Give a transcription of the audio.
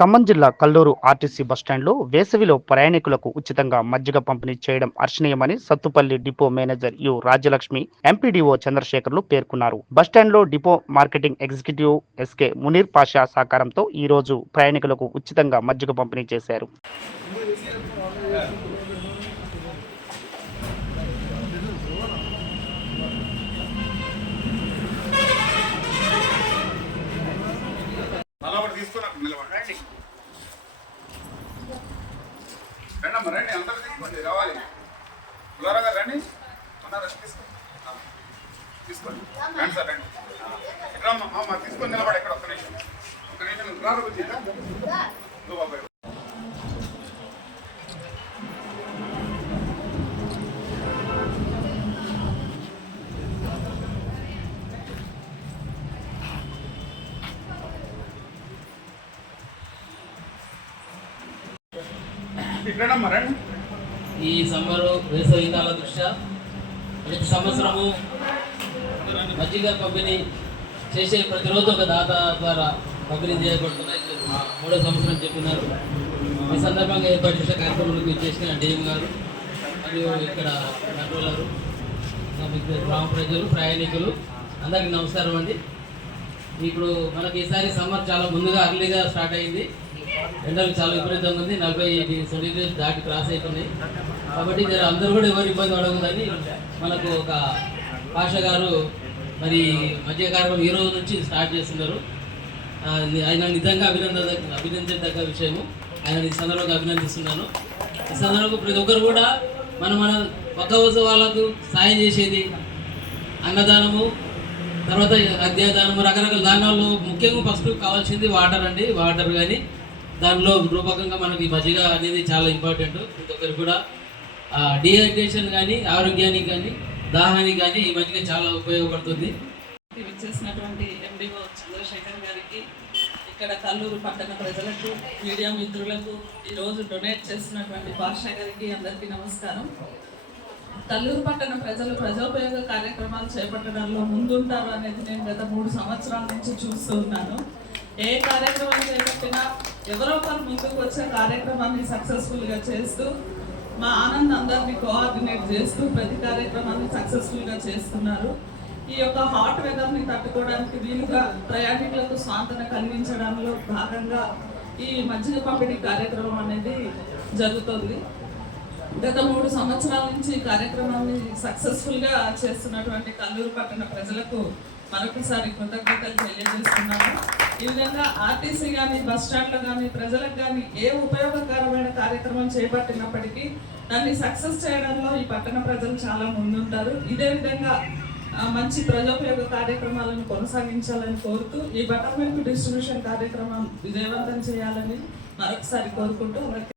ఖమ్మం జిల్లా కల్లూరు ఆర్టీసీ బస్టాండ్లో వేసవిలో ప్రయాణికులకు ఉచితంగా మజ్జిగ పంపిణీ చేయడం హర్షణీయమని Sathupalli depot manager Rajyalakshmi, MPDO చంద్రశేఖర్లు పేర్కొన్నారు. బస్టాండ్లో depot marketing executive SK Munir Pasha సహకారంతో ఈ రోజు ప్రయాణికులకు ఉచితంగా మజ్జిగ పంపిణీ చేశారు. రండి అందరూ తీసుకోండి, రావాలి త్వరగా రండి. రెస్ట్ తీసుకోండి రండి సార్, రండి ఇక్కడ తీసుకొని నిలబడి ఎక్కడ ఒక్క నిమిషం బాబాయ్. ఈ సమ్మరు వేసవి కాల దృష్ట్యా ప్రతి సంవత్సరము మజ్జిగ పంపిణీ చేసే ప్రతిరోజు ఒక దాత ద్వారా పంపిణీ చేయబడుతున్నాయి. 3వ సంవత్సరం చెప్పినారు. ఈ సందర్భంగా ఏర్పాటు చేసిన కార్యక్రమాలకు ఇచ్చేసిన డిఎం గారు మరియు ఇక్కడ కంట్రోలరు, గ్రామ ప్రజలు, ప్రయాణికులు అందరికీ నమస్కారం అండి. ఇప్పుడు మనకి ఈసారి సమ్మర్ చాలా ముందుగా అర్లీగా స్టార్ట్ అయింది. ఎండలు చాలా విపరీతంగా ఉంది. 40 సెంటీగ్రేడ్ దాటి క్రాస్ అవుతున్నాయి. కాబట్టి అందరూ కూడా ఎవరు ఇబ్బంది పడకూడదని మనకు ఒక పాషా గారు మరి మధ్య కార్యక్రమం ఈ రోజు నుంచి స్టార్ట్ చేస్తున్నారు. ఆయన నిజంగా అభినందించదగ్గ విషయము. ఆయన ఈ సందర్భంగా అభినందిస్తున్నాను. ఈ సందర్భంగా ప్రతి ఒక్కరు కూడా మన పక్క వాళ్ళకు సాయం చేసేది అన్నదానము, తర్వాత అద్యాదానము, రకరకాల దానాల్లో ముఖ్యంగా ఫస్ట్ కావాల్సింది వాటర్ అండి. వాటర్ కానీ దానిలో రూపకంగా మనకి మజ్జిగ అనేది చాలా ఇంపార్టెంట్. ప్రతి ఒక్కరు కూడా డిహైడ్రేషన్ కానీ, ఆరోగ్యానికి కానీ, దాహానికి కానీ ఈ మజ్జిగ చాలా ఉపయోగపడుతుంది. చేసినటువంటి ఎండిఓ చంద్రశేఖర్ గారికి, ఇక్కడ కల్లూరు పట్టణ ప్రజలకు, మీడియా మిత్రులకు, ఈరోజు డొనేట్ చేసినటువంటి పాషా గారికి అందరికీ నమస్కారం. కల్లూరు పట్టణ ప్రజలు ప్రజోపయోగ కార్యక్రమాలు చేపట్టడంలో ముందుంటారు అనేది నేను గత 3 సంవత్సరాల నుంచి చూస్తూ ఉన్నాను. ఏ కార్యక్రమం చేపట్టినా ఎవరో ఒకరు ముందుకు వచ్చే కార్యక్రమాన్ని సక్సెస్ఫుల్గా చేస్తూ, మా ఆనంద్ అందరినీ కోఆర్డినేట్ చేస్తూ ప్రతి కార్యక్రమాన్ని సక్సెస్ఫుల్గా చేస్తున్నారు. ఈ యొక్క హాట్ వెదర్ని తట్టుకోవడానికి వీలుగా ప్రయాణికులకు స్వాంతన కలిగించడంలో భాగంగా ఈ మజ్జిగ పంపిణీ కార్యక్రమం అనేది జరుగుతుంది. గత 3 సంవత్సరాల నుంచి ఈ కార్యక్రమాన్ని సక్సెస్ఫుల్గా చేస్తున్నటువంటి కల్లూరు పట్టణ ప్రజలకు మరొకసారి కృతజ్ఞతలు తెలియజేస్తున్నాను. ఈ విధంగా ఆర్టీసీ కానీ, బస్ స్టాండ్లో కానీ, ప్రజలకు కానీ ఏ ఉపయోగకరమైన కార్యక్రమం చేపట్టినప్పటికీ దాన్ని సక్సెస్ చేయడంలో ఈ పట్టణ ప్రజలు చాలా ముందుంటారు. ఇదే విధంగా మంచి ప్రజోపయోగ కార్యక్రమాలను కొనసాగించాలని కోరుతూ ఈ బటర్ మిల్క్ డిస్ట్రిబ్యూషన్ కార్యక్రమం విజయవంతం చేయాలని మరొకసారి కోరుకుంటూ